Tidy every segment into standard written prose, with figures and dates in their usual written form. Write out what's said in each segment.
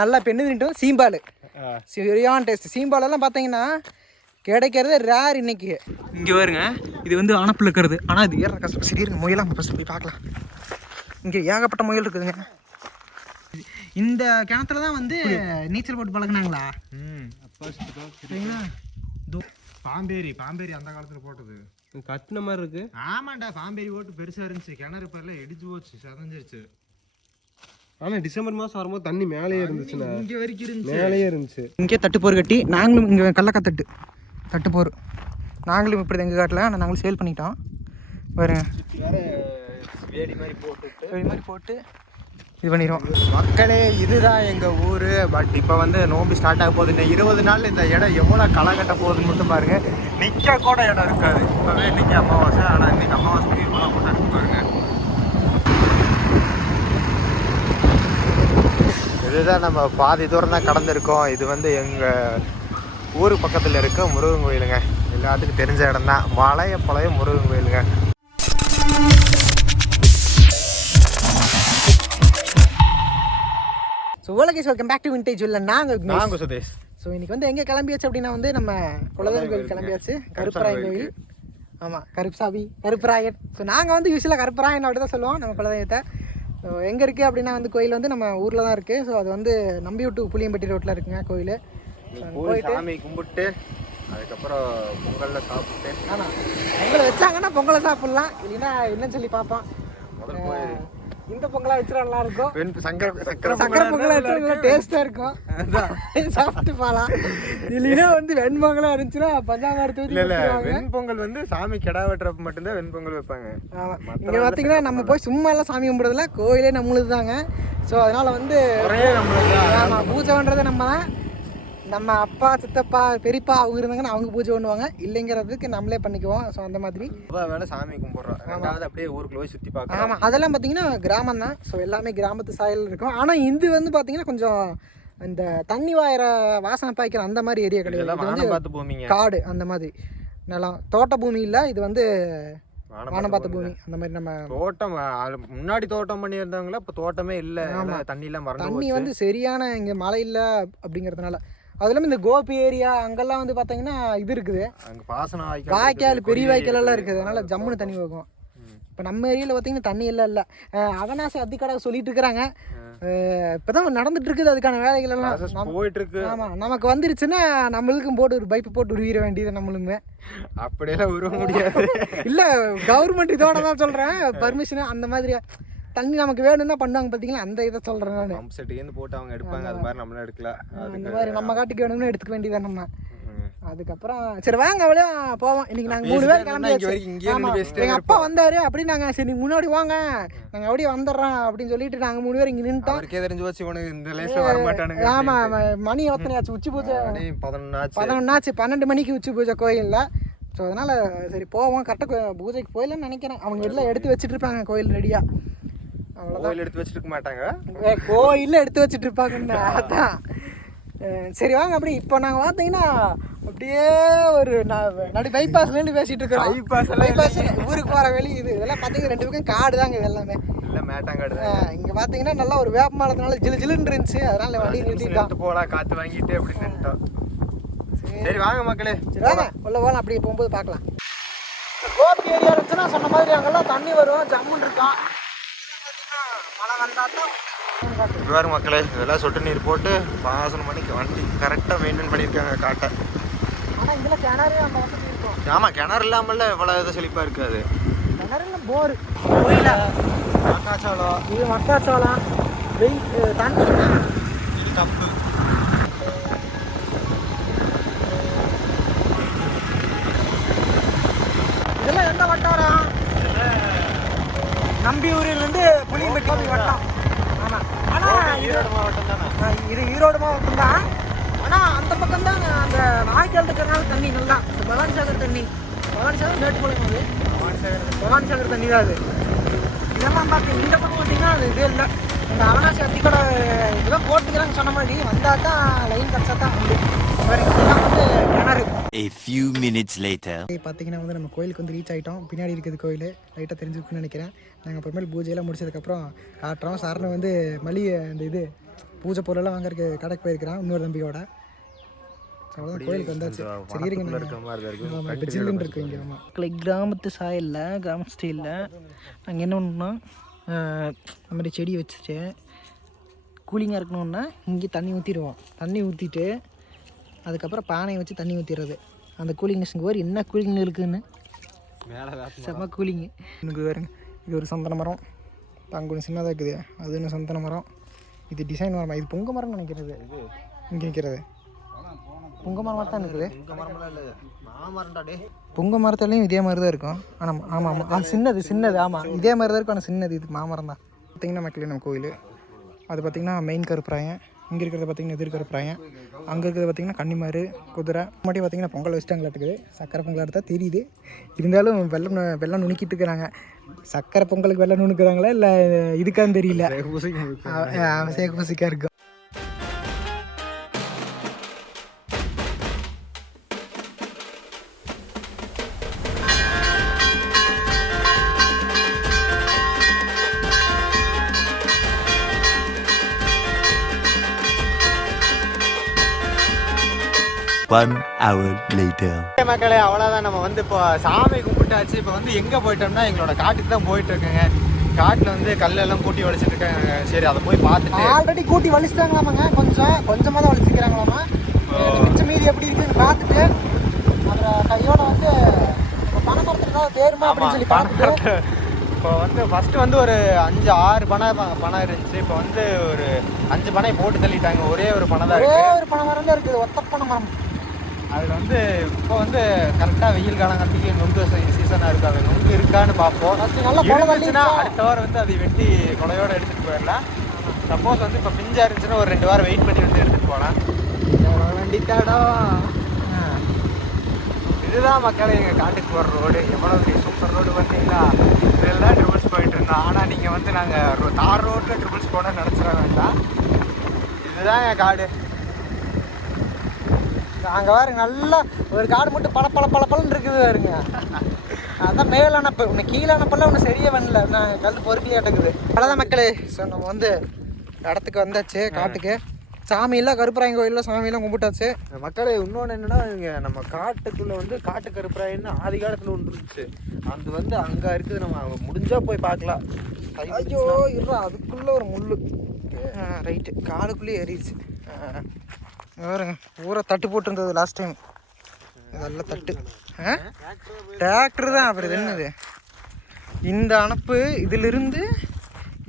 நல்லா பெண்ணுன்ட்டும் சீம்பால் சரியான டேஸ்ட். சீம்பாலெல்லாம் பார்த்தீங்கன்னா கிடைக்கிறது ரேர் இன்னைக்கு. இங்கே வருங்க, இது வந்து ஆனப்பில் இருக்கிறது. ஆனால் இது ஏற கஷ்டம். சரி இருங்க, முயலாம் ஃபஸ்ட்டு போய் பார்க்கலாம். இங்கே ஏகப்பட்ட முயல் இருக்குதுங்க. இந்த கிணத்துல தான் வந்து நீச்சல் போட்டு பழகினாங்களா? சரிங்களா? பாம்பேரி அந்த காலத்தில் போட்டது கட்டின மாதிரி இருக்கு. ஆமாண்டா, பாம்பேரி ஓட்டு பெருசாக இருந்துச்சு. கிணறு பேரில் இடிச்சு போச்சு, சதஞ்சிருச்சு. ஆனால் டிசம்பர் மாதம் வரும்போது தண்ணி மேலேயே இருந்துச்சுண்ணா. இங்கே வரைக்கும் இருந்துச்சு, மேலேயே இருந்துச்சு. இங்கே தட்டுப்போர் கட்டி நாங்களும் இங்கே கள்ளக்காய் தட்டுப்போர் நாங்களும் இப்படி எங்கள் காட்டில். ஆனால் நாங்களும் சேல் பண்ணிட்டோம். பாருங்க, வேடி மாதிரி போட்டு இது பண்ணிடுவோம். மக்களே, இதுதான் எங்கள் ஊர். பட் இப்போ வந்து நோம்பு ஸ்டார்ட் ஆக போகுது. இன்னும் 20 நாள் இந்த இடம் எவ்வளோ களை கட்ட போகுதுன்னு மட்டும் பாருங்கள். நிற்க கூட இடம் இருக்காது. இப்போவே இன்னைக்கு அமாவாசை. ஆனால் இன்னைக்கு அமாவாசைக்கு இவ்வளோ கூட்டம் இருக்கு பாருங்க. இதுதான் நம்ம பாதி தூரம் தான் கடந்திருக்கோம். இது வந்து எங்கள் ஊர் பக்கத்தில் இருக்க முருகன் கோயிலுங்க. எல்லாத்துக்கும் தெரிஞ்ச இடம் தான். பழைய முருகன் கோயிலுங்க. ஸோ ஓலகேஸ், வெல்கம் பேக் டு விண்டேஜ் உள்ள நாங்கள் சுதேஷ். ஸோ இன்றைக்கி வந்து எங்கே கிளம்பியாச்சு அப்படின்னா வந்து நம்ம குலதெய்வம் கோயில் கிளம்பியாச்சு. கருப்பராயன் கோயில். ஆமாம், கருப்பராயன். ஸோ நாங்கள் வந்து யூஸ்வலாக கருப்பராயன் அப்படி தான் சொல்லுவோம் நம்ம குலதெய்வத்தை. ஸோ எங்கே இருக்குது அப்படின்னா வந்து கோயில் வந்து நம்ம ஊரில் தான் இருக்குது. ஸோ அது வந்து நம்பியூட்டு புளியம்பட்டி ரோட்டில் இருக்குங்க கோயில். போயிட்டு சாமி கும்பிட்டு அதுக்கப்புறம் பொங்கலில் சாப்பிட்டு. ஆமாம், பொங்கலை வச்சாங்கன்னா பொங்கலை சாப்பிட்லாம், இல்லைன்னா என்னன்னு சொல்லி பார்ப்போம். இந்த பொங்கலாக வச்சுட்டு நல்லா இருக்கும். சக்கரை பொங்கலாக வச்சு நல்லா டேஸ்ட்டாக இருக்கும், சாப்பிட்டு போகலாம். இல்லைன்னா வந்து வெண்பொங்கலாக இருந்துச்சுன்னா பஞ்சாமிரத்து. இல்லை, வெண்பொங்கல் வந்து சாமி கிடா வெட்டுறப்ப மட்டும்தான் வெண்பொங்கல் வைப்பாங்க. ஆமாம், இங்கே பார்த்தீங்கன்னா நம்ம போய் சும்மா எல்லாம் சாமி கும்பிட்றதுல கோயிலே நம்மளுது தாங்க. ஸோ அதனால் வந்து ஆமாம், பூஜை பண்ணுறது நம்ம தான். நம்ம அப்பா, சித்தப்பா, பெரியப்பா அவங்க இருந்தாங்கன்னா அவங்க பூஜை பண்ணுவாங்க. இல்லைங்கிறதுக்கு நம்மளே பண்ணிக்குவோம். ஸோ அந்த மாதிரி வேலை சாமி கும்பிட்றோம். ரெண்டாவது அப்படியே ஊருக்குள்ள போய் சுற்றி பார்க்கலாம். ஆமாம், அதெல்லாம் பார்த்தீங்கன்னா கிராமம் தான். ஸோ எல்லாமே கிராமத்து சாயல் இருக்கும். ஆனால் இது வந்து பார்த்தீங்கன்னா கொஞ்சம் இந்த தண்ணி வாயிற வாசனை பாய்க்கிற அந்த மாதிரி ஏரியா கிடையாது. இது வந்து காடு அந்த மாதிரி நிலம், தோட்ட பூமி இல்லை. இது வந்து வானம் பார்த்த பூமி அந்த மாதிரி. நம்ம தோட்டம் முன்னாடி தோட்டம் பண்ணி இருந்தாங்களா, இப்போ தோட்டமே இல்லை. தண்ணியெல்லாம் தண்ணி வந்து சரியான இங்கே மழை இல்லை அப்படிங்கிறதுனால. அது இல்லாமல் இந்த கோபி ஏரியா அங்கெல்லாம் வந்து பார்த்தீங்கன்னா இது இருக்குது, வாய்க்கால், பெரிய வாய்க்கால் எல்லாம் இருக்குது. அதனால ஜம்முன்னு தண்ணி வைக்கும். இப்போ நம்ம ஏரியாவில் பார்த்தீங்கன்னா தண்ணி எல்லாம் இல்லை. அவனாசி அத்திக்கடை சொல்லிட்டு இருக்கிறாங்க. இப்போதான் நடந்துட்டு இருக்குது அதுக்கான வேலைகள் எல்லாம் போயிட்டு இருக்கு. ஆமாம், நமக்கு வந்துருச்சுன்னா நம்மளுக்கும் போட்டு ஒரு பைப்பு போட்டு உருவிட வேண்டியது நம்மளுமே. அப்படியெல்லாம் உருவ முடியாது. இல்லை, கவர்மெண்ட் இதோட தான் சொல்கிறேன், பர்மிஷன் அந்த மாதிரி தண்ணி நமக்கு வேணும்னா பண்ணுவாங்க. பார்த்தீங்களா, அந்த இதை சொல்கிறேன் நான். பம்ப் செட்டுன்னு போட்டு அவங்க எடுப்பாங்க. அது மாதிரி நம்மளும் எடுக்கலாம். அந்த மாதிரி நம்ம காட்டுக்கு வேணும்னு எடுத்துக்க வேண்டியதான் நம்ம. அதுக்கப்புறம் சரி வாங்க அவ்வளோ போவோம். இன்னைக்கு நாங்கள் 3 பேர் கிளம்பியாச்சு. எங்கள் அப்பா வந்தார் அப்படின்னு நாங்கள் சரி முன்னாடி வாங்க நாங்கள் அப்படியே வந்துடுறோம் அப்படின்னு சொல்லிட்டு நாங்கள் 3 பேர் இங்கே நின்றுட்டோம். தெரிஞ்சு வச்சு உனக்கு இந்த லேஸில் வர மாட்டானுங்க. ஆமாம், மணி எத்தனை ஆச்சு? உச்சி பூஜை 11 ஆச்சு. 12 மணிக்கு உச்சி பூஜை கோயிலில். ஸோ அதனால் சரி போவோம். கரெக்டாக பூஜைக்கு போயிடலான்னு நினைக்கிறேன். அவங்க எல்லாம் எடுத்து வச்சுட்டு இருப்பாங்க கோயில் ரெடியாக. கோயில் எடுத்து வச்சுருக்க மாட்டாங்க, கோயிலில் எடுத்து வச்சுட்டு இருப்பாங்கன்னு. அதான் சரி வாங்க. அப்படி இப்போ நாங்கள் பார்த்தீங்கன்னா அப்படியே ஒரு நடு பைபாஸ்லேருந்து பேசிகிட்டு இருக்கிறோம். பைபாஸ் ஊருக்கு போகிற வெளி இது. இதெல்லாம் பார்த்தீங்கன்னா 2 பக்கம் காடு தாங்க. இது எல்லாமே இல்லை, மேட்டாங்காடு. இங்கே பார்த்தீங்கன்னா நல்லா ஒரு வேப்ப மரத்தினால ஜிலுன்னு இருந்துச்சு. அதனால் வண்டி நிறுத்திட்டோம். போகலாம், காற்று வாங்கிட்டு அப்படி நின்றுட்டோம். சரி வாங்க மக்களே, சரி வாங்க உள்ள போகலாம். அப்படியே போகும்போது பார்க்கலாம். கோபி ஏரியா இருந்துச்சுன்னா சொன்ன மாதிரி அங்கெல்லாம் தண்ணி வரும், ஜம்முன்னு இருக்கும். மழை வந்தால் பாருங்க மக்களே, இதெல்லாம் சொட்டு நீர் போட்டு பாசனம் பண்ணி வண்டி கரெக்டாக மெயின்டைன் பண்ணியிருக்காங்க காட்டை. ஆனால் இதில் கிணறு அந்த வசதி இருக்கும். ஆமாம், கிணறு இல்லாமல்ல இவ்வளோ இதை செழிப்பாக இருக்காது. கிணறு இல்லை, போர் கோயில மக்காச்சோளம். இது மக்காச்சோளம் தண்ணி. இது கம்பு. இதெல்லாம் எந்த வட்டாரம்? நம்பியூரிலேருந்து புளியம்பட்டி வட்டம். ஆமாம், ஆனால் ஈரோடு மாவட்டம் தானே. இது ஈரோடு மாவட்டம் தான். ஆனால் அந்த பக்கம் தான் அந்த வாய்க்கால் இருக்கிறனால தண்ணி நல்லா. இந்த பவானி சாகர் தண்ணி, பவானி சாகர் மேட்டுப்பாளையம், அது பவானி சாகர் தண்ணி தான். அது இதெல்லாம் பார்த்து இந்த பக்கம் பார்த்தீங்கன்னா அது இது இல்லை. இந்த அவனாசி அத்திக்கடை இதெல்லாம் போட்டுக்கிறாங்க சொன்ன மாதிரி. வந்தால் தான் லைன் கிடச்சா தான் உண்டு. இதெல்லாம் வந்து கிணறு. A few minutes later. பார்த்தீங்கன்னா வந்து நம்ம கோயிலுக்கு வந்து ரீச் ஆகிட்டோம். பின்னாடி இருக்குது கோயில், லைட்டாக தெரிஞ்சுருக்குன்னு நினைக்கிறேன். நாங்கள் அப்புறமேல் பூஜையெல்லாம் முடிச்சதுக்கப்புறம் காட்டுறோம். சாரணை வந்து மளிகை அந்த இது பூஜை பொருளெல்லாம் வாங்குறதுக்கு கடைக்கு போயிருக்கிறான் இன்னொரு தம்பியோட. அவ்வளோதான், கோயிலுக்கு வந்தாச்சு. சரி இருங்க, ஆமாம் இப்போ ஜில்லுன்னு இருக்கு இங்கே. ஆமாம், கிராமத்து சாயலில் கிராமத்து ஸ்டைலில் நாங்கள் என்ன பண்ணோம்னா இந்த மாதிரி செடி வச்சுட்டு கூலிங்காக இருக்கணும்னா இங்கே தண்ணி ஊற்றிடுவோம். தண்ணி ஊற்றிட்டு அதுக்கப்புறம் பானையை வச்சு தண்ணி ஊற்றிடுறது. அந்த கூலிங்னஸ்க்கு ஒரு என்ன கூலிங் இருக்குதுன்னு மேலே செம்ம கூலிங்கு. எனக்கு வேறுங்க, இது ஒரு சந்தன மரம், அங்கே ஒன்று சின்னதாக இருக்குது, அது ஒன்று சந்தன மரம். இது டிசைன் மரமா, இது பொங்க மரம்னு நினைக்கிறது. இங்கே நிற்கிறது பொங்க மரமாக தான் இருக்குது. பொங்க மரத்துலேயும் இதே மாதிரி தான் இருக்கும். ஆனால் ஆமாம் ஆமாம், அது சின்னது ஆமாம் இதே மாதிரி தான் இருக்கும். ஆனால் சின்னது, இது மாமரம் தான். பார்த்திங்கன்னா மக்களே நம்ம கோயில் அது பார்த்திங்கன்னா மெயின் கருப்பராயன். இங்கே இருக்கிறத பார்த்திங்கன்னா எதிர் கருப்பராயன். அங்கே இருக்கிறது பார்த்திங்கன்னா கன்னிமாரு குதிரை. முன்னாடி பார்த்திங்கன்னா பொங்கல் வச்சுட்டாங்களாட்டுக்குது. சக்கரை பொங்கல் எடுத்தால் தெரியுது. இருந்தாலும் வெள்ளம் நுணுக்கிட்டு இருக்கிறாங்க. சக்கரை பொங்கலுக்கு வெள்ளம் நுணுக்குறாங்களா இல்லை இதுக்கான்னு தெரியல. சேக்கு பூசிக்காக இருக்கும். One hour later. மக்களே அவ்வளோதான், நம்ம வந்து இப்போ சாமி கும்பிட்டாச்சு. இப்போ வந்து எங்கே போயிட்டோம்னா எங்களோட காட்டுக்கு தான் போயிட்டு இருக்கேங்க. காட்டில் வந்து கல்லெல்லாம் கூட்டி வலிச்சிட்டு இருக்காங்க. சரி அதை போய் பார்த்துட்டு. ஆல்ரெடி கூட்டி வலிச்சிட்டாங்களாமாங்க, கொஞ்சமாக தான் வலிச்சிக்கிறாங்களாமா. மிச்சம் மீதி எப்படி இருக்குதுன்னு பார்த்துட்டு அப்புறம் கையோட வந்து பனைமரத்துக்கு தேருமா அப்படின்னு சொல்லி பார்த்துட்டு இப்போ வந்து ஃபஸ்ட்டு வந்து ஒரு 5-6 பனை இருந்துச்சு. இப்போ வந்து ஒரு 5 பனை போட்டு தள்ளிட்டாங்க. ஒரே ஒரு பனை தான் இருக்குது. ஒரு பனை மரம் தான் இருக்குது, ஒத்த பனை மரம். அதில் வந்து இப்போ வந்து கரெக்டாக வெயில் காலங்கட்டிக்கு நொங்கு சீசனாக இருக்குது. அது நொங்கு இருக்கான்னு பார்ப்போம். இருந்துச்சுன்னா அடுத்த வாரம் வந்து அதை வெட்டி கொலையோடு எடுத்துகிட்டு போயிடலாம். சப்போஸ் வந்து இப்போ பிஞ்சாக இருந்துச்சுன்னா ஒரு 2 வாரம் வெயிட் பண்ணி வந்து எடுத்துகிட்டு போகலாம். வேண்டிட்டாடா. இதுதான் மக்களே எங்கள் காட்டுக்கு போகிற ரோடு. எவ்வளோ சூப்பர் ரோடு பார்த்தீங்களா? இதெல்லாம் ட்ரிபிள்ஸ் போயிட்டு இருந்தோம். ஆனால் நீங்கள் வந்து நாங்கள் தார் ரோட்டில் ட்ரிபிள்ஸ் போனால் நினச்சிட வேண்டாம். இதுதான் என் காடு. அங்கே வேறு நல்லா ஒரு காடு மட்டும் பழப்பழன்னு இருக்குது பாருங்க. அதான் மேலானப்ப ஒன்று கீழானப்பெல்லாம் ஒன்று சரியாக பண்ணல. நான் கல் பொறுப்பியாக இருக்குது. அவ்வளோதான் மக்களே. ஸோ நம்ம வந்து இடத்துக்கு வந்தாச்சு, காட்டுக்கு. சாமியெல்லாம் கருப்பராயன் கோயிலில் சாமியெல்லாம் கும்பிட்டாச்சு. மக்களே இன்னொன்று என்னென்னா, இங்கே நம்ம காட்டுக்குள்ளே வந்து காட்டு கருப்பராயன்னு ஆதி காலத்தில் ஒன்று இருந்துச்சு. அது வந்து அங்கே இருக்குது. நம்ம முடிஞ்சால் போய் பார்க்கலாம். ஐயோ இருறா, அதுக்குள்ளே ஒரு முள். ரைட்டு, காலுக்குள்ளேயே ஏறிடுச்சு. வேறுங்க ஊரை தட்டு போட்டுருந்தது லாஸ்ட் டைம். இதெல்லாம் தட்டு டிராக்டர் தான். அப்புறம் இது என்னது, இந்த அணப்பு இதிலிருந்து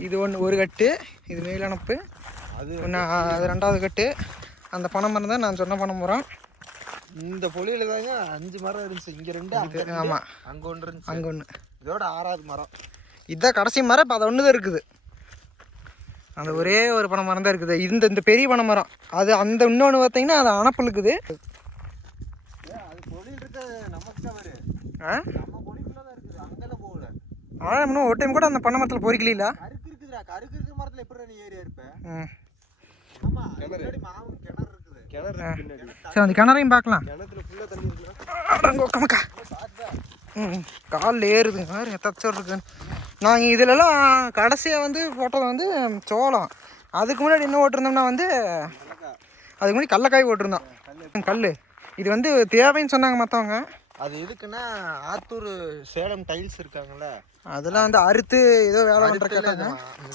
இது ஒரு கட்டு, இது மேல் அணப்பு, அது 2வது கட்டு. அந்த பனை மரம் தான் நான் சொன்ன பனை மரம். இந்த பொலியில் தாங்க 5 மரம் இருந்துச்சு. இங்கே 2. ஆமாம், அங்கே ஒன்று இருந்துச்சு, அங்கே ஒன்று. இதோட 6வது மரம். இதுதான் கடைசி மரம். இப்போ அது ஒன்று தான் இருக்குது. அந்த ஒரே ஒரு பனை மரம் தான் இருக்குது. இந்த பெரிய பனை மரம் அது. அந்த இன்னொன்று பார்த்தீங்கன்னா அது அணப்பு இருக்குது. அது பொலியில் இருக்க நமக்கு தான் வரும். நம்ம பொலிக்குள்ள தான் இருக்குது, அங்கெல்லாம் போகல. ஆனால் இன்னும் ஒரு டைம் கூட அந்த பனை மரத்தில் பொறிக்கலா. கருக்கு இருக்குதுடா. கருக்கு இருக்கிற மரத்தில் எப்படி நீ ஏரியா இருப்பேன்? ஆமாம், முன்னாடி மாவு கிணறு இருக்குது. சரி, அந்த கிணறையும் பார்க்கலாம். கிணத்துல ஃபுல்லாக தண்ணி இருக்குதா? காலில் ஏறுதுங்க வேறு எத்தச்சோடு இருக்குன்னு. நாங்கள் இதிலலாம் கடைசியாக வந்து போட்டது வந்து சோளம். அதுக்கு முன்னாடி என்ன ஓட்டிருந்தோம்னா வந்து அதுக்கு முன்னாடி கடலக்காய் ஓட்டிருந்தோம். கல் இது வந்து தேவைன்னு சொன்னாங்க மற்றவங்க. அது எதுக்குன்னா ஆத்தூர் சேலம் டைல்ஸ் இருக்காங்கல்ல, அதெல்லாம் வந்து அறுத்து ஏதோ வேலை பண்ணுற கேட்டாங்க.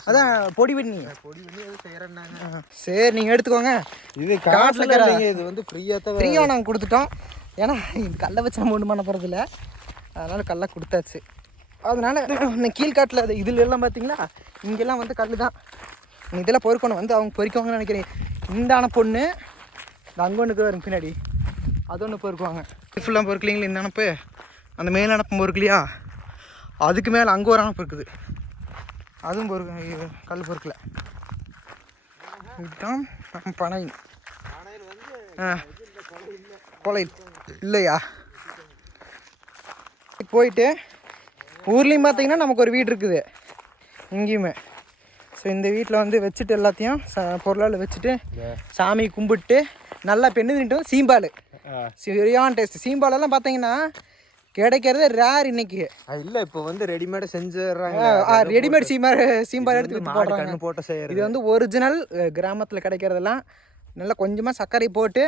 அதான் பொடி பண்ணி எதுவும் செய்கிறேன்னாங்க. சரி நீங்கள் எடுத்துக்கோங்க. இது காட்டில் இது வந்து ஃப்ரீயாக நாங்கள் கொடுத்துட்டோம். ஏன்னா இது கல்லை வச்சு நம்ம ஒன்றும் பண்ண போகிறதில்ல. அதனால் கல்லை கொடுத்தாச்சு. அதனால் இன்னும் கீழ்காட்டில் அது இதில் எல்லாம் பார்த்தீங்களா, இங்கெல்லாம் வந்து கல் தான். இதெல்லாம் பொறுக்கணும் வந்து அவங்க பொறிக்குவாங்கன்னு நினைக்கிறேன். இந்த பொண்ணு இந்த அங்கொன்றுக்கு வரும் பின்னாடி, அது ஒன்று பொறுக்குவாங்க. ஃபுல்லாக பொறுக்கலிங்களா இந்த அணப்பு. அந்த மேல் அணப்பு பொறுக்கலையா, அதுக்கு மேலே அங்கே ஒரு அணப்பு இருக்குது, அதுவும் கல் பொறுக்கலை. இதுதான் நம்ம பனை. கொலையில் இல்லையா போயிட்டு ஊர்லேயும் பார்த்தீங்கன்னா நமக்கு ஒரு வீடு இருக்குது இங்கேயுமே. ஸோ இந்த வீட்டில் வந்து வச்சுட்டு எல்லாத்தையும் பொருளால் வச்சுட்டு சாமி கும்பிட்டு நல்லா பெண்ணு தின்ட்டு சீம்பால் சரியான டேஸ்ட். சீம்பாலெல்லாம் பார்த்தீங்கன்னா கிடைக்கிறது ரேர் இன்னைக்கு. இல்லை இப்போ வந்து ரெடிமேடாக செஞ்சிடுறாங்க. ரெடிமேட் சீம்பார் எடுத்து வித்து போடுறாங்க. கண்ணு போட்ட செய்யறது. இது வந்து ஒரிஜினல் கிராமத்தில் கிடைக்கிறதெல்லாம் நல்லா கொஞ்சமாக சர்க்கரை போட்டு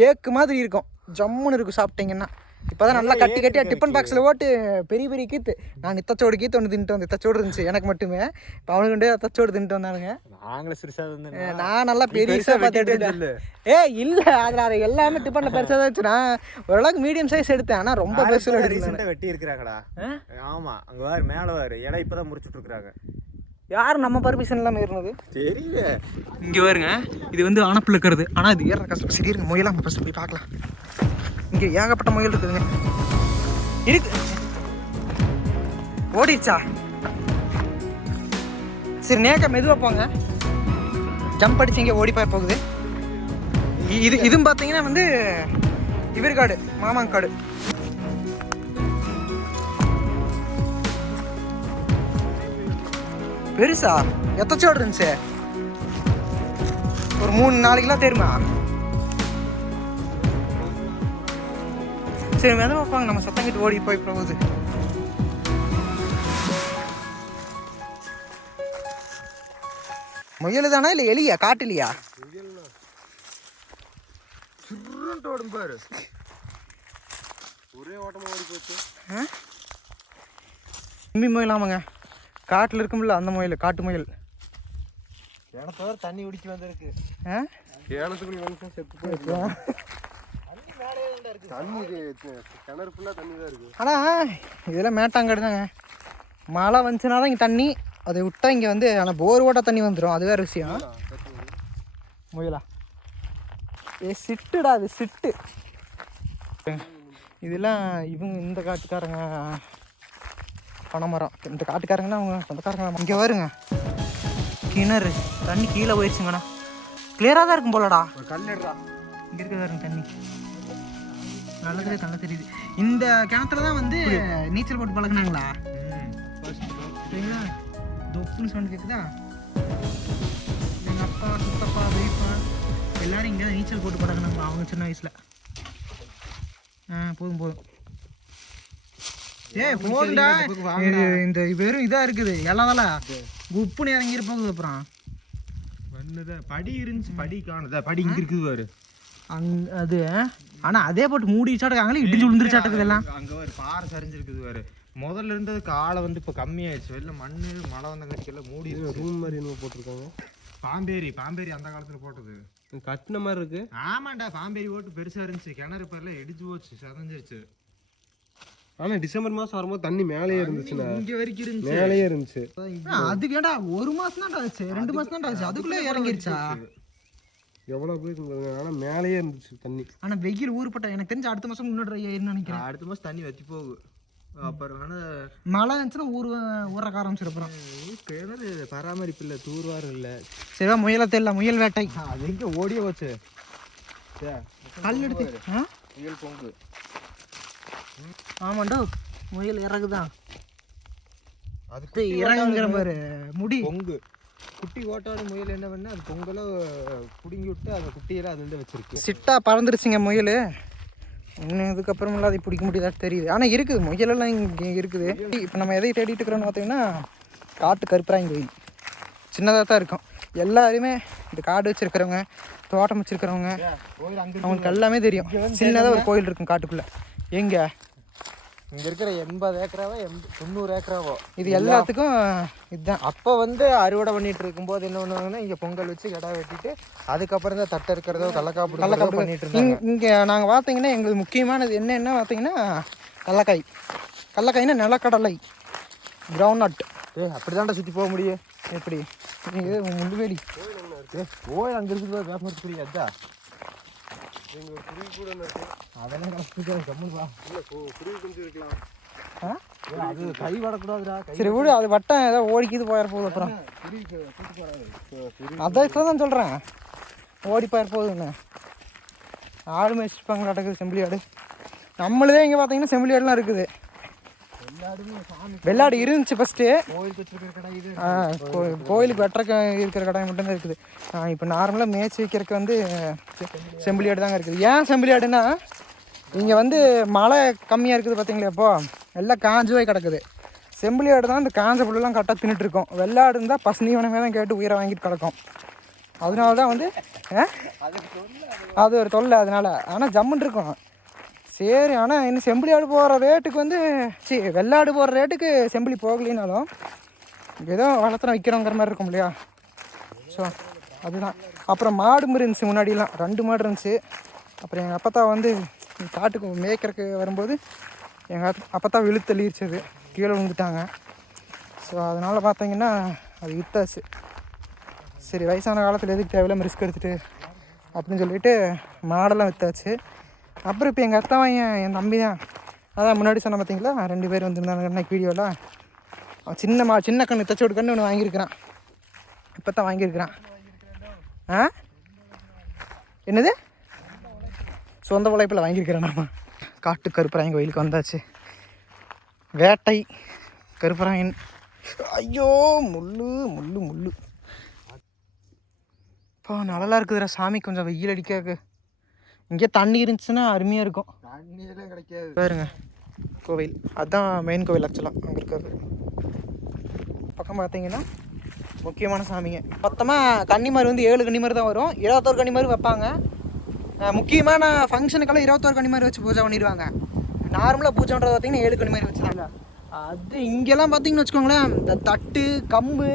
கேக்கு மாதிரி இருக்கும், ஜம்முன்னு இருக்கும் சாப்பிட்டீங்கன்னா. இப்போ தான் நல்லா கட்டி கட்டியாக டிஃபன் பாக்ஸில் போட்டு பெரிய பெரிய கீத்து. நான் இத்தச்சோடு கீத்து ஒன்று தின்ட்டு வந்து, இத்தச்சோடு இருந்துச்சு எனக்கு மட்டுமே. இப்போ அவனுக்கு அத்தச்சோடு தின்ட்டு வந்தானுங்க. நாங்களே சிறுசாக நான் நல்லா பெருசாக பார்த்து எடுத்துட்டேன். இல்லை அதில் எல்லாமே டிஃபனில் பெருசாக தான் இருந்துச்சு. நான் ஓரளவுக்கு மீடியம் சைஸ் எடுத்தேன், ஆனால் ரொம்ப பெருசாக ரீசெண்டாக வெட்டி இருக்கிறாங்கடா. ஆமாம், அங்கே வேறு மேலே வேறு இடம் இப்போ தான் முடிச்சுட்டு இருக்கிறாங்க. யார் நம்ம பர்மிஷன் இல்லாமல் ஏறினது தெரியல. இங்கே வருங்க, இது வந்து அணப்பில் இருக்கிறது. ஆனால் இது ஏற கஷ்டம். சரி இருங்க, முயலாம் ஃபஸ்ட்டு போய் பார்க்கலாம். இங்கே ஏகப்பட்ட முயல் இருக்குதுங்க. இருக்கு, ஓடிடுச்சா? சரி நேக்கா மெதுவாக போங்க, ஜம்ப் அடிச்சு இங்கே ஓடி போய் போகுது. இதுவும் பார்த்தீங்கன்னா வந்து இவர் காடு, மாமாங்க காடு. பெருசா எத்தச்சோடு இருந்துச்சு? ஒரு 3-4 கிலோ தெரியுமா? சரி மெதுவாக வைப்பாங்க, நம்ம சத்தங்கிட்டு ஓடி போய் போகுது. முயல் தானா இல்லை எலியா? காட்டுலையா? பாரு, ஒரே ஓட்டமாக ஓடி போச்சு. கும்பி முயல். ஆமாங்க, காட்டில் இருக்கும்ல அந்த முயல், காட்டு முயல். கிணத்தோட தண்ணி குடிச்சு வந்திருக்கு. கிணத்துக்குள்ளே வந்து செத்து போயிருக்கோம். தண்ணி கிணறு ஃபுல்லாக தண்ணி தான் இருக்குது. ஆனால் இதெல்லாம் மேட்டாங்காடு தாங்க. மழை வந்துச்சுனா தான் இங்கே தண்ணி, அதை விட்டால் இங்கே வந்து ஆனால் போர் ஓட்ட தண்ணி வந்துடும். அது வேறு விஷயம். முயலா சிட்டுடா, அது சிட்டு. இதெல்லாம் இவங்க இந்த காட்டுக்காரங்க பனைமரம். இந்த காட்டுக்காரங்கன்னா அவங்க சொந்தக்காரங்க. இங்கே வருங்க, கிணறு தண்ணி கீழே போயிடுச்சுங்கண்ணா. கிளியராக தான் இருக்கும் போலடா. கல்லுடா இங்கே இருக்கிறதாருங்க தண்ணி நல்லதுலே கண்ண தெரியுது. இந்த கிணத்துல தான் வந்து நீச்சல் போட்டு பழகினாங்களா? சரிங்களா, தொப்புன்னு சவுண்ட் கேட்குதா? எங்கள் அப்பா, சித்தப்பா, பெரியப்பா எல்லாரும் இங்கே தான் நீச்சல் போட்டு பழகினாங்க அவங்க சின்ன வயசில். போதும் போதும். போதுண்டா. இந்த வெறும் இதாக இருக்குது, எல்லாதால உப்புன்னு இறங்கிட்டு போகுது. அப்புறம் படி இருந்துச்சு, படி காணுதா? படி இங்கே இருக்குது பாரு. அது ஆனால் அதே போட்டு மூடி வச்சாட்டுக்காங்களே, இடிஞ்சு விழுந்துருச்சாட்டுக்குது எல்லாம். அங்கே ஒரு பாறை சரிஞ்சிருக்குது பாரு. முதல்ல இருந்ததுக்கு ஆளை வந்து இப்போ கம்மியாயிடுச்சு. வெளில மண் மழை வந்த கட்டிக்கெல்லாம் மூடி ரூம் மாதிரி என்ன போட்டிருக்காங்க. பாம்பேரி அந்த காலத்தில் போட்டது கட்டின மாதிரி இருக்கு. ஆமாண்டா, பாம்பேரி ஓட்டு பெருசாக இருந்துச்சு. கிணறு பேரில் இடிச்சு போச்சு, சதஞ்சிருச்சு. ஆனால் டிசம்பர் மாதம் வரும்போது தண்ணி மேலேயே இருந்துச்சுண்ணா. இங்கே வரைக்கும் இருந்துச்சு, மேலேயே இருந்துச்சு. அதுக்கு ஏன்டா 1 மாதம் தான்டா ஆச்சு, 2 மாதம் தான்டா ஆச்சு, அதுக்குள்ளே இறங்கிருச்சா? எவ்வளோ போயிருக்குங்க. ஆனால் மேலேயே இருந்துச்சு தண்ணி. ஆனால் வெயில் ஊறுப்பட்ட எனக்கு தெரிஞ்சு அடுத்த மாதம் முன்னாடி நினைக்கிறேன். அடுத்த மாதம் தண்ணி வற்றி போகும். அப்புறம் ஆனால் மழை இருந்துச்சுன்னா ஊறக்க ஆரம்பிச்சிடும். அப்புறம் கிணறு பராமரிப்பு இல்லை, தூர்வாரம் இல்லை. சரிவா, முயலை தெரியல, முயல் வேட்டை. அது எங்கே ஓடியே போச்சு. கல் எடுத்து முயல் பொங்கு. ஆமாண்டா, முயல் இறகுதான். அது இறங்குங்கிற பாரு முடி பொங்கு. குட்டி ஓட்டாடு முயல் என்ன பண்ண, அது பொங்கலை பிடுங்கி விட்டு அந்த குட்டியெல்லாம் அதுலேருந்து வச்சிருக்கு. சிட்டா பறந்துருச்சுங்க முயல். இன்னும் இதுக்கப்புறமெல்லாம் அதை பிடிக்க முடியாதா தெரியுது. ஆனால் இருக்குது, முயலெல்லாம் இங்கே இருக்குது. இப்போ நம்ம எதை தேடிட்டு இருக்கிறோன்னு பார்த்தீங்கன்னா காட்டு கருப்பராயன் கோயில். சின்னதாக தான் இருக்கும். எல்லாருமே இந்த காடு வச்சுருக்கிறவங்க, தோட்டம் வச்சுருக்கிறவங்க, அவங்களுக்கு எல்லாமே தெரியும். சின்னதாக ஒரு கோயில் இருக்கும் காட்டுக்குள்ளே. எங்கே இங்கே இருக்கிற 80 ஏக்கராவோ 90 ஏக்கராவோ இது எல்லாத்துக்கும் இதுதான். அப்போ வந்து அறுவடை பண்ணிட்டு இருக்கும்போது என்ன பண்ணுவாங்கன்னா, இங்கே பொங்கல் வச்சு கிடா வெட்டிட்டு அதுக்கப்புறம் தான் தட்டை இருக்கிறதோ கடலக்காப்பு பண்ணிட்டு இருந்தாங்க. இங்கே நாங்கள் பார்த்தீங்கன்னா எங்களுக்கு முக்கியமானது என்னென்ன பார்த்தீங்கன்னா கடலக்காய்னா நிலக்கடலை, கிரவுண்ட் நட். அப்படி தாண்டா சுற்றி போக முடியும். எப்படி இது முள்ளுவேலி ஓய் அங்கே இருக்குது வேப்பமரத்துக்குரிய அதான் எங்கள் குருவி கூட இருக்கு. அதெல்லாம் கலந்து கம்முப்பா. இல்லை குருவி கொஞ்சம் இருக்கலாம். அது கை வடக்கூடாதுடா. சரி விடு, அது வட்டம் ஏதோ ஓடிக்கிது போயிட போகுது. அப்புறம் அதான் இப்போ தான் சொல்கிறேன், ஓடி போயிட போகுதுன்னு. ஆடு மேய்ச்சிருப்பாங்க நடக்குது, செம்பிளி ஆடு. நம்மளதே இங்கே பார்த்தீங்கன்னா செம்பிளி ஆடுலாம் இருக்குது. வெள்ளாடு இருந்துச்சு ஃபஸ்ட்டு. கோயிலுக்கு வெட்டுறக்க இருக்கிற கடை மட்டும்தான் இருக்குது. இப்போ நார்மலாக மேய்ச்சி வைக்கிறதுக்கு வந்து செம்பிளி ஆடு தாங்க இருக்குது. ஏன் செம்பிளி ஆடுன்னா இங்கே வந்து மழை கம்மியாக இருக்குது பார்த்தீங்களா இப்போ எல்லாம் காஞ்சு போய் கிடக்குது. செம்பிளி ஆடு தான் இந்த காஞ்ச புல்லெல்லாம் கரெக்டாக தின்னுட்டு இருக்கோம். வெள்ளாடு இருந்தால் பசுனீவனமே தான் கேட்டு உயிரை வாங்கிட்டு கிடக்கும். அதனால தான் வந்து அது ஒரு தொல்லை அதனால். ஆனால் ஜம்முன்னு இருக்கும். சரி, ஆனால் இன்னும் செம்பிளி ஆடு போகிற ரேட்டுக்கு வந்து வெள்ளாடு போகிற ரேட்டுக்கு செம்பிளி போகலினாலும் ஏதோ வளர்த்துற விற்கிறோங்கிற மாதிரி இருக்கும் இல்லையா. ஸோ அதுதான். அப்புறம் மாடும் இருந்துச்சு முன்னாடிலாம், 2 மாடு இருந்துச்சு. அப்புறம் எங்கள் அப்பத்தா வந்து காட்டுக்கு மேய்க்கிறதுக்கு வரும்போது எங்கள் அப்பத்தா விழுத்து தள்ளிடுச்சது, கீழே விழுந்துட்டாங்க. ஸோ அதனால் பார்த்தீங்கன்னா அது விற்றாச்சு. சரி, வயசான காலத்தில் எதுக்கு தேவையில்லாமல் ரிஸ்க் எடுத்துகிட்டு அப்படின்னு சொல்லிட்டு மாடெல்லாம் விற்றாச்சு. அப்புறம் இப்போ எங்கள் அத்தா என் தம்பி தான், அதான் முன்னாடி சொன்ன பார்த்தீங்களா 2 பேர் வந்துருந்தாங்க அன்னைக்கு வீடியோவில். சின்ன கண்ணு தச்சு விட்டு கண்ணு ஒன்று வாங்கியிருக்கிறான். இப்போ தான் வாங்கியிருக்கிறான். என்னது சொந்த உழைப்பில் வாங்கியிருக்கிறேன். நம்ம காட்டு கருப்பராயன் கோயிலுக்கு வந்தாச்சு. வேட்டை கருப்பராயன். ஐயோ முள்ளு முள்ளு முள்ளு இப்போ நல்லா இருக்குதுடா சாமி. கொஞ்சம் வெயில் அடிக்காது. இங்கே தண்ணி இருந்துச்சுன்னா அருமையாக இருக்கும். தண்ணியெல்லாம் கிடைக்காது பாருங்க கோவில். அதுதான் மெயின் கோவில் ஆக்சுவலாக அங்கே இருக்கிறது. பக்கம் பார்த்தீங்கன்னா முக்கியமான சாமிங்க. மொத்தமாக கன்னிமார் வந்து 7 கன்னிமார் தான் வரும். 21 கன்னிமார் வைப்பாங்க. முக்கியமான ஃபங்க்ஷனுக்கெல்லாம் 21 கன்னிமார் வச்சு பூஜை பண்ணிடுவாங்க. நார்மலாக பூஜை பண்ணுறது பார்த்தீங்கன்னா 7 கன்னிமார் வச்சுதாங்க. அது இங்கெல்லாம் பார்த்தீங்கன்னு வச்சுக்கோங்களேன், இந்த தட்டு கம்பு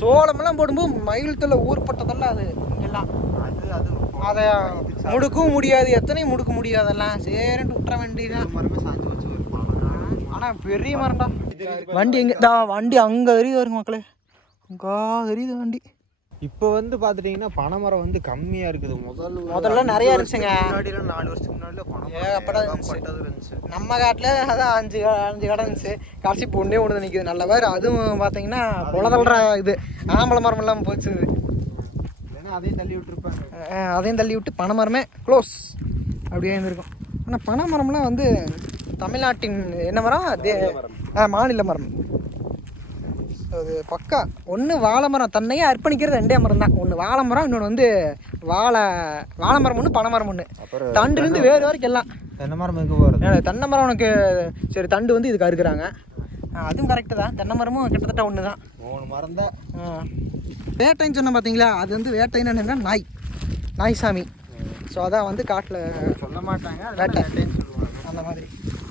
சோளமெல்லாம் போடும்போது மயில் தொல்லை ஊர்பட்டதெல்லாம் அது இங்கெல்லாம். அதை முடுக்கவும் முடியாது, எத்தனையும் முடுக்க முடியாதெல்லாம். சரின்ட்டு விட்டுற வேண்டியதான். ஆனால் பெரிய மரம்டா. வண்டி எங்கே வண்டி அங்கே தெரியுது வருங்க மக்களே, அங்கே தெரியுது வண்டி. இப்போ வந்து பார்த்துட்டிங்கன்னா பனைமரம் வந்து கம்மியாக இருக்குது. முதல்ல நிறையா இருந்துச்சுங்க. முன்னாடிலாம் 4 வருஷத்துக்கு முன்னாடி ஏகப்பட்டது இருந்துச்சு. நம்ம காட்டில் அதான் 5 கடை இருந்துச்சு. கடைசி பொண்ணே ஒன்று நிற்கிது. நல்ல வேறு. அதுவும் பார்த்தீங்கன்னா குளதல்ற இது ஆம்பளை மரம் இல்லாமல் போச்சு. இல்லைன்னா அதையும் தள்ளி விட்டுருப்பாங்க. அதையும் தள்ளி விட்டு பனை மரமே க்ளோஸ் அப்படியே இருந்திருக்கும். ஆனால் பனை மரம்லாம் வந்து தமிழ்நாட்டின் என்ன மரம்? மாநில மரம். அது பக்கா. ஒன்று வாழை மரம் தன்னையே அர்ப்பணிக்கிறது 2 மரம் தான். ஒன்று வாழை மரம், இன்னொன்று வந்து வாழை மரம் ஒன்று, பனை மரம் ஒன்று. தண்டுலேருந்து வேறு வரைக்கும் எல்லாம். தென்னை மரம் எங்கே போகிறது? தென்னை மரம் உனக்கு சரி, தண்டு வந்து இதுக்கு அறுக்குறாங்க. அதுவும் கரெக்டு தான். தென்னை மரமும் கிட்டத்தட்ட ஒன்று தான். 3 மரம் தான். வேட்டைன்னு சொன்ன பார்த்தீங்களா, அது வந்து வேட்டைன்னு என்னென்னா நாய் சாமி. ஸோ அதான் வந்து காட்டில் சொல்ல மாட்டாங்க, வேட்டைன்னு சொல்லுவாங்க. அந்த மாதிரி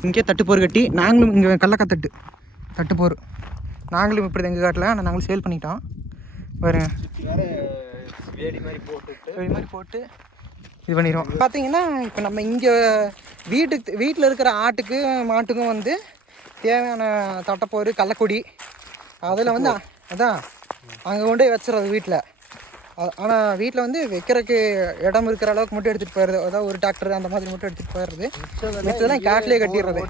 இங்கே தட்டுப்போர் கட்டி நாங்களும் இங்கே கள்ளக்காத்தட்டு தட்டுப்போர் நாங்களும் இப்படி எங்கள் காட்டில். ஆனால் நாங்களும் சேல் பண்ணிட்டோம். பாருங்க வேறு வேலி மாதிரி போட்டு இது பண்ணிடுவோம். பார்த்தீங்கன்னா இப்போ நம்ம இங்கே வீட்டில் இருக்கிற ஆட்டுக்கு மாட்டுக்கும் வந்து தேவையான தட்டைப்போர் கள்ளக்கொடி அதில் வந்து அதான் அங்கே கொண்டு போய் வச்சுறது வீட்டில். ஆனால் வீட்டில் வந்து வைக்கிறதுக்கு இடம் இருக்கிற அளவுக்கு மட்டும் எடுத்துகிட்டு போயிடுறது. அதாவது ஒரு டிராக்டர் அந்த மாதிரி மட்டும் எடுத்துகிட்டு போயிடுறது. மிச்சதெல்லாம் காட்டிலே கட்டிடுறது.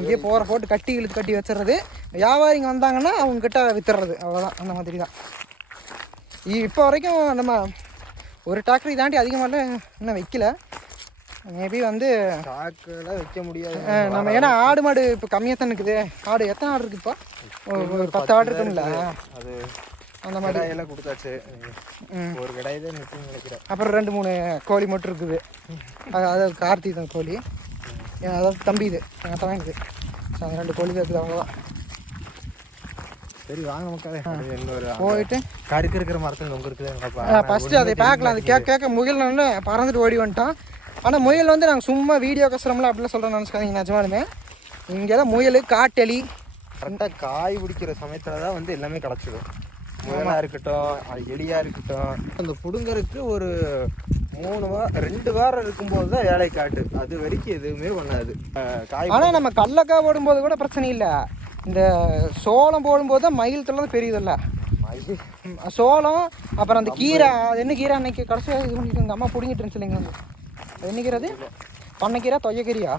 இங்கே போட்டு கட்டி வச்சுறது. வியாபாரிங்க வந்தாங்கன்னா அவங்கக்கிட்ட வித்துறது. அவ்வளோதான். அந்த மாதிரி தான். இப்போ வரைக்கும் நம்ம ஒரு டிராக்டரை தாண்டி அதிகமாக இன்னும் வைக்கல. மேபி வந்து ஸ்டாக்கெல்லாம் வைக்க முடியாது நம்ம. ஏன்னா ஆடு மாடு இப்போ கம்மியாக தான் இருக்குது. ஆடு எத்தனை ஆடு இருக்குப்பா? ஒரு 10 ஆடு இருக்குங்களா? அது அந்த மாதிரி எல்லாம் கொடுத்தாச்சு. ஒரு கடாய் தான் நினைக்கிறேன். அப்புறம் 2-3 கோழி மட்டும் இருக்குது. அதாவது கார்த்திகை தான் கோழி. அதாவது தம்பி இது எங்கள் அத்தை வாங்கிது. ஸோ அந்த 2 கோழி தான் இருக்குது. அவ்வளோதான். சரி வாங்க மக்களே, போயிட்டு கருக்கு இருக்கிற மரத்தில் உங்க இருக்குது. ஃபஸ்ட்டு அதை பார்க்கலாம். அது கேட்க முயல் வந்து பறந்துட்டு ஓடி வந்துட்டோம். ஆனால் முயல் வந்து நாங்கள் சும்மா வீடியோ கஷ்டம்லாம் அப்படிலாம் சொல்கிறோன்னு நினச்சிக்காதீங்க. நிஜமாலுமே இங்கெல்லாம் முயல் காட்டெலி கரெக்டாக காய் பிடிக்கிற சமயத்தில் தான் வந்து எல்லாமே கிடச்சிடும். முயலாக இருக்கட்டும், எலியாக இருக்கட்டும். அந்த புடுங்கறதுக்கு ஒரு 2 வாரம் இருக்கும்போது தான் வேலை காட்டு. அது வரைக்கும் எதுவுமே பண்ணாது காய். ஆனால் நம்ம கடலக்காய் போடும்போது கூட பிரச்சனை இல்லை. இந்த சோளம் போடும்போது தான் மயில் தொல்லை பெரியதில்ல. சோளம் அப்புறம் அந்த கீரை, அது என்ன கீரை அன்னைக்கு கடைசியாக இது பண்ணிட்டு இந்த அம்மா பிடிங்கிட்டு இருந்துச்சு இல்லைங்க. அது என்ன கீரை? அது பண்ணைக்கீரை, தொய்யக்கீரையா?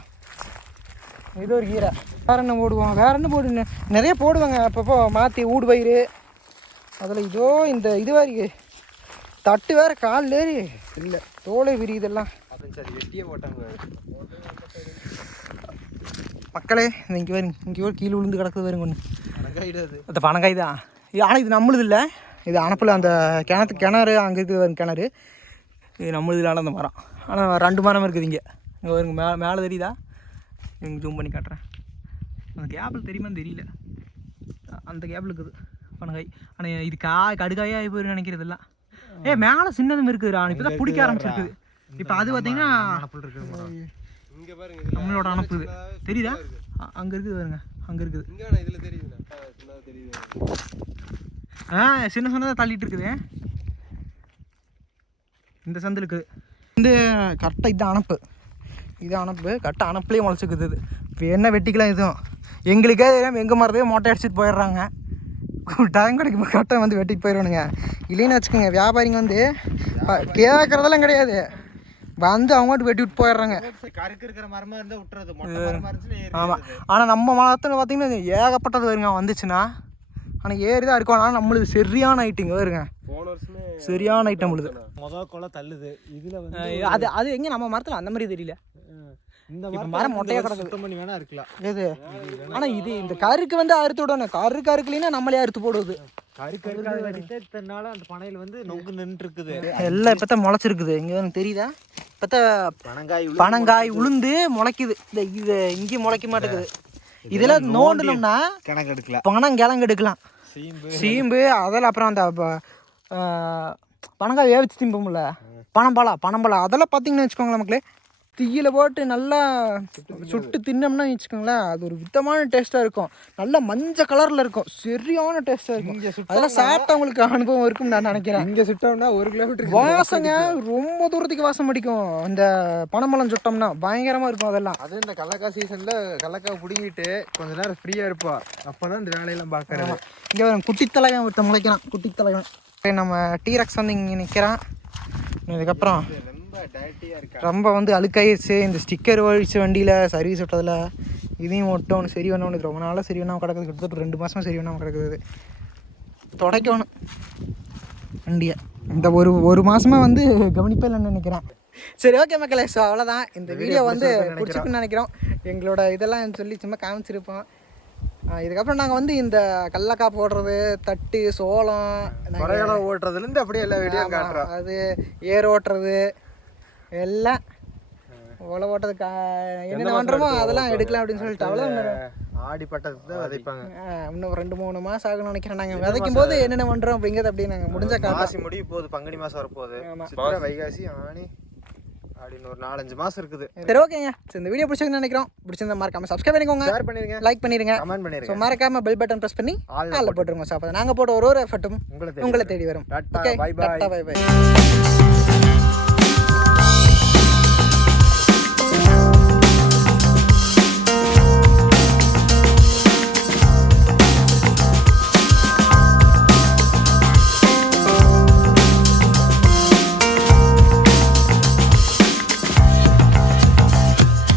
இது ஒரு கீரை. வேறு என்ன போடுவோம்? வேறு என்ன போடு? நிறைய போடுவாங்க அப்பப்போ மாற்றி. ஊடு பயிர் அதில் இதோ இந்த இது மாதிரி தட்டு வேறு காலில் ஏறி இல்லை தோலை விரியுதெல்லாம். வெட்டியே போட்டாங்க மக்களே. இங்கே வருங்க, இங்கே ஒரு கீழே விழுந்து கிடக்குது வருங்க ஒன்று. பனங்காயிடாது. அந்த பனங்காய் தான். ஆனால் இது நம்மளுது இல்லை. இது அனுப்பில் அந்த கிணறு அங்கே இருக்குது கிணறு. இது நம்மளுது இல்லாத அந்த மரம். ஆனால் 2 மரம் இருக்குது இங்கே. இங்கே வருங்க மேலே தெரியுதா? இங்கே ஜூம் பண்ணி காட்டுறேன். அந்த கேபிள் தெரியுமான்னு தெரியல. அந்த கேபிள் இருக்குது பனங்காய். ஆனால் இது கடுகாயாக ஆகி போயிருக்கு நினைக்கிறது எல்லாம். மேலே சின்னதும் இருக்குதுடா. இப்போ தான் பிடிக்க ஆரம்பிச்சிருக்குது. இப்போ அது பார்த்தீங்கன்னா இங்க பாருங்க, நம்மளோட அனுப்புது தெரியுதா? அங்கே இருக்குது பாருங்க, அங்கே இருக்குது. இங்க இதுல தெரியுதுண்ணா, சின்னதா தெரியுது. சின்ன சின்னதாக தள்ளிட்டு இருக்குது. இந்த சந்து இருக்குது. வந்து கரெக்டாக இது அனுப்பு, இது அனுப்பு கரெக்டாக அனுப்புலேயே முளைச்சிக்குது. இது இப்போ என்ன வெட்டிக்கலாம் இதுவும் எங்களுக்கே எங்கே மரத்தையே மொட்டை அடிச்சுட்டு போயிடுறாங்க. டைம் கிடைக்கும் கரெக்டாக வந்து வெட்டிட்டு போயிடுவானுங்க. இல்லைன்னு வச்சுக்கோங்க, வியாபாரிங்க வந்து கேட்குறதெல்லாம் கிடையாது, வந்து அவங்ககிட்ட வெட்டி விட்டு போயிடுறாங்க. கருக்கு இருக்கிற மரமாக இருந்தால் விட்டுறது. ஆமாம், ஆனால் நம்ம மரத்தில் பார்த்தீங்கன்னா ஏகப்பட்டது வருங்க வந்துச்சுன்னா. ஆனால் ஏறி தான் இருக்கும். ஆனால் நம்மளுக்கு சரியான ஐட்டிங்க வருங்க, போன வருஷமே சரியான ஐட்டம் நம்மளுது. முதல் கொலை தள்ளுது. இதில் வந்து அது எங்கே நம்ம மரத்தில் அந்த மாதிரி தெரியல. இந்த மரம் மொட்டையாக கிடக்குது. சுத்தம் பண்ணி வேணா இருக்கலாம் எது? ஆனால் இது இந்த கருக்கு வந்து அறுத்து விடணும். கருக்குலின்னா நம்மளே அறுத்து போடுவது. கருக்கருக்கால அந்த பனையில் வந்து நொங்கு நின்று இருக்குது. எல்லாம் இப்போ தான் முளைச்சிருக்குது. இங்கே எனக்கு தெரியுதா? இப்போ தான் பனங்காய் உளுந்து முளைக்குது. இந்த இது இங்கே முளைக்க மாட்டேங்குது. இதில் நோண்டணும்னா கணக்கு எடுக்கலாம், பனம் கிழங்கு எடுக்கலாம், சீம்பு அதெல்லாம். அப்புறம் அந்த பனங்காய் வேவிச்சு திம்போம்ல, பனம்பழம் அதெல்லாம் பார்த்தீங்கன்னு வச்சுக்கோங்களேன் மக்களே, தீயில போட்டு நல்லா சுட்டு தின்னோம்னா வச்சுக்கோங்களேன், அது ஒரு விதமான டேஸ்ட்டாக இருக்கும். நல்லா மஞ்சள் கலரில் இருக்கும், சரியான டேஸ்ட்டாக இருக்கும். அதெல்லாம் சாப்பிட்டவங்களுக்கு அனுபவம் இருக்குன்னு நான் நினைக்கிறேன். இங்கே சுட்டோம்னா 1 கிலோமீட்டர் வாசங்க ரொம்ப தூரத்துக்கு வாசம் அடிக்கும். இந்த பனம்பழம் சுட்டோம்னா பயங்கரமாக இருக்கும். அதெல்லாம் அது இந்த கடலக்காய் சீசனில் கடலக்காய் பிடிங்கிட்டு கொஞ்ச நேரம் ஃப்ரீயாக இருப்பா, அப்போ தான் இந்த வேலையெல்லாம் பார்க்குறேன். இங்கே குட்டித்தலைவன் ஒருத்தன் முளைக்கிறான், குட்டித்தலைவன். நம்ம டீரக்ஸ் வந்து இங்கே நிற்கிறான். இதுக்கப்புறம் ரொம்ப வந்து அழுக்காயிருச்சு. இந்த ஸ்டிக்கர் ஒழிச்ச வண்டியில் சர்வீஸ் விட்டதில் இதையும் ஒட்டும் ஒன்று சரி வேணும். ரொம்ப நாளாக சரி வேணாமல் கிடக்குது, கிட்டத்தட்ட 2 மாதமாக சரி வேணாமல் கிடக்குது. துடைக்கணும் வண்டியை. இந்த ஒரு மாதமாக வந்து கவனிப்பே இல்லைன்னு நினைக்கிறேன். சரி, ஓகே மக்களே, ஸோ அவ்வளோதான். இந்த வீடியோ வந்து பிடிச்சிருக்குன்னு நினைக்கிறோம். எங்களோட இதெல்லாம் சொல்லி சும்மா காமிச்சிருப்போம். இதுக்கப்புறம் நாங்கள் வந்து இந்த கடலக்காய் போடுறது, தட்டு, சோளம் ஓட்டுறதுலேருந்து அப்படியே எல்லா வீடியோ காட்டுறோம். அது ஏர் ஓட்டுறது எல்லாம் ஓலை ஓட்டுறதுக்கு என்னென்ன பண்ணுறோமோ அதெல்லாம் எடுக்கலாம் அப்படின்னு சொல்லிட்டு அவ்வளோதான். ஆடி பட்டத்துக்கு தான் விதைப்பாங்க. இன்னும் 2-3 மாதம் ஆகும்னு நினைக்கிறேன். நாங்கள் விதைக்கும் போது என்னென்ன பண்ணுறோம் அப்படிங்கிறது அப்படியே நாங்கள் முடிஞ்சா காசி முடிய போகுது, பங்குனி மாதம் வரப்போகுது, சித்திரை, வைகாசி, ஆனி அப்படின்னு ஒரு 4-5 மாதம் இருக்குது. சரி, ஓகேங்க. ஸோ இந்த வீடியோ பிடிச்சிருக்குன்னு நினைக்கிறோம். பிடிச்சிருந்தா மறக்காம சப்ஸ்கிரைப் பண்ணிக்கோங்க, ஷேர் பண்ணிருங்க, லைக் பண்ணிருங்க, கமெண்ட் பண்ணிருங்க. ஸோ மறக்காம பெல் பட்டன் ப்ரெஸ் பண்ணி ஆல்ல போட்டுருங்க. ஸோ அப்போ நாங்கள் போட ஒரு எஃபர்ட்டும் உங்களை தேடி வரும். Tata, bye bye. Tata, bye by.